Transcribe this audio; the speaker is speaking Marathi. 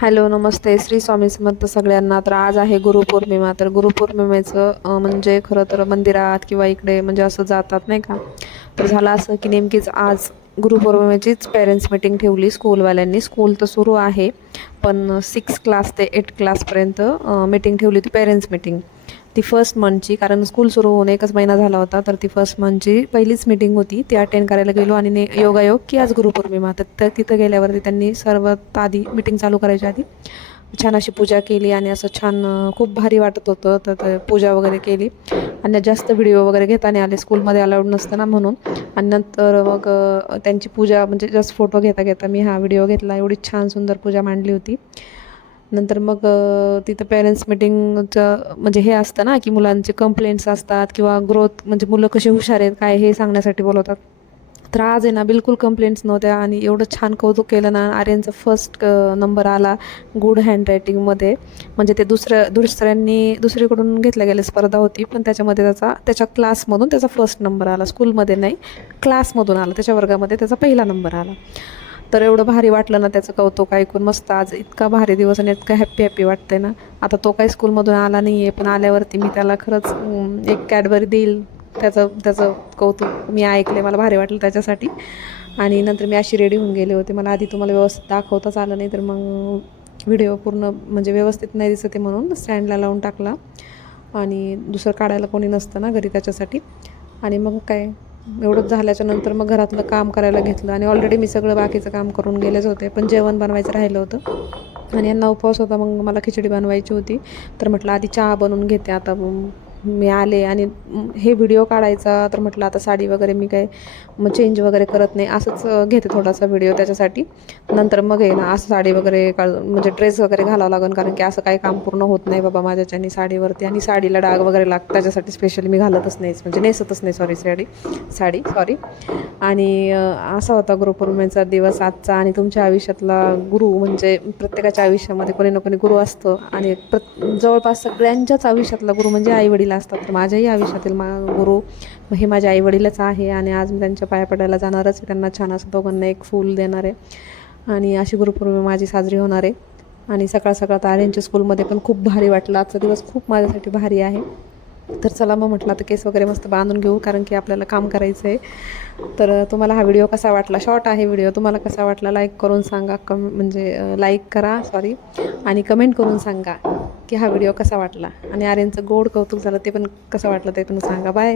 हॅलो नमस्ते. श्री स्वामी समर्थ सगळ्यांना. तर आज आहे गुरुपौर्णिमा. तर गुरुपौर्णिमेचं म्हणजे खरं तर मंदिरात किंवा इकडे म्हणजे असं जातात नाही का? तर झालं असं की नेमकीच आज गुरुपौर्णिमेचीच पेरेंट्स मीटिंग ठेवली स्कूलवाल्यांनी स्कूल तर सुरू आहे पण सिक्स क्लास ते एट क्लासपर्यंत मीटिंग ठेवली होती पेरेंट्स मीटिंग ती फर्स्ट मंथची कारण स्कूल सुरू होऊन एकच महिना झाला होता तर ती फर्स्ट मंथची पहिलीच मीटिंग होती. ती अटेंड करायला गेलो आणि ने योगायोग की आज गुरुपौर्णिमा. तर तिथं गेल्यावरती त्यांनी सर्वात आधी मीटिंग चालू करायच्या आधी छान अशी पूजा केली आणि असं छान खूप भारी वाटत होतं. तर पूजा वगैरे केली. आणि जास्त व्हिडिओ वगैरे घेता नाही आले. स्कूलमध्ये अलाउड नसतं ना म्हणून. आणि नंतर मग त्यांची पूजा म्हणजे जस्ट फोटो घेता घेता मी हा व्हिडिओ घेतला. एवढी छान सुंदर पूजा मांडली होती. नंतर मग तिथं पेरेंट्स मिटिंगचं म्हणजे हे असतं ना की मुलांचे कंप्लेंट्स असतात किंवा ग्रोथ म्हणजे मुलं कशी हुशार आहेत काय हे सांगण्यासाठी बोलवतात. तर आज आहे ना बिलकुल कंप्लेंट्स नव्हत्या आणि एवढं छान कौतुक केलं ना आर्यनचा फर्स्ट नंबर आला गुड हँडरायटिंगमध्ये म्हणजे ते दुसऱ्या दुसऱ्यांनी दुसरीकडून घेतल्या गेल्या स्पर्धा होती पण त्याच्यामध्ये त्याचा त्याच्या क्लासमधून त्याचा फर्स्ट नंबर आला. स्कूलमध्ये नाही क्लासमधून आला त्याच्या वर्गामध्ये त्याचा पहिला नंबर आला. तर एवढं भारी वाटलं ना त्याचं कौतुक ऐकून. मस्त आज इतका भारी दिवस आणि इतका हॅप्पी हॅप्पी वाटतंय ना. आता तो काही स्कूलमधून आला नाही आहे पण आल्यावरती मी त्याला खरंच एक कॅडबरी देईल. त्याचं त्याचं कौतुक मी ऐकले मला भारी वाटलं त्याच्यासाठी. आणि नंतर मी अशी रेडी होऊन गेले होते. मला आधी तुम्हाला व्यवस्थित दाखवताच आलं नाही तर मग व्हिडिओ पूर्ण म्हणजे व्यवस्थित नाही दिसत आहे म्हणून स्टँडला लावून टाकला. आणि दुसरं काढायला कोणी नसतं ना घरी त्याच्यासाठी. आणि मग काय? एवढंच झाल्याच्यानंतर मग घरातलं काम करायला घेतलं आणि ऑलरेडी मी सगळं बाकीचं काम करून गेलेच होते. पण जेवण बनवायचं राहिलं होतं. आणि यांना उपवास होता मग मला खिचडी बनवायची होती. तर म्हटलं आधी चहा बनवून घेते आता. मिळाले मी आले आणि हे व्हिडिओ काढायचा तर म्हटलं आता साडी वगैरे मी काय मग चेंज वगैरे करत नाही असंच घेते थोडासा व्हिडिओ त्याच्यासाठी. नंतर मग आहे ना असं साडी वगैरे काढ म्हणजे ड्रेस वगैरे घालावं लागेल कारण की असं काही काम पूर्ण होत नाही बाबा माझ्याच्यानी साडीवरती आणि साडीला डाग वगैरे लाग त्याच्यासाठी स्पेशली मी घालतच नाही म्हणजे नेसतच नाही सॉरी साडी साडी सॉरी आणि असा होता गुरुपौर्णिमेचा दिवस आजचा आणि तुमच्या आयुष्यातला गुरु म्हणजे प्रत्येकाच्या आयुष्यामध्ये कोणी ना कोणी गुरु असतो. आणि प्र जवळपास सगळ्यांच्याच आयुष्यातला गुरु म्हणजे आईवडील असतात तर माझ्याही आयुष्यातील मा गुरु हे माझे आईवडीलच आहे आणि आज मी त्यांच्या पाया पडायला जाणारच त्यांना छान असं दोघांना एक फूल देणार आहे. आणि अशी गुरुपौर्णिमा माझी साजरी होणार आहे. आणि सकाळ सकाळ ताऱ्यांच्या स्कूलमध्ये पण खूप भारी वाटलं. आजचा दिवस खूप माझ्यासाठी भारी आहे. तर चला मग म्हटलं आता केस वगैरे मस्त बांधून घेऊ कारण की आपल्याला काम करायचं आहे तर तुम्हाला हा व्हिडिओ कसा वाटला? शॉर्ट आहे व्हिडिओ. तुम्हाला कसा वाटला? लाईक करून सांगा. कम म्हणजे लाईक करा सॉरी. आणि कमेंट करून सांगा. की हा व्हिडिओ कसा वाटला? आणि आर्यनचं गोड कौतुक झालं ते पण कसं वाटलं ते पण सांगा. बाय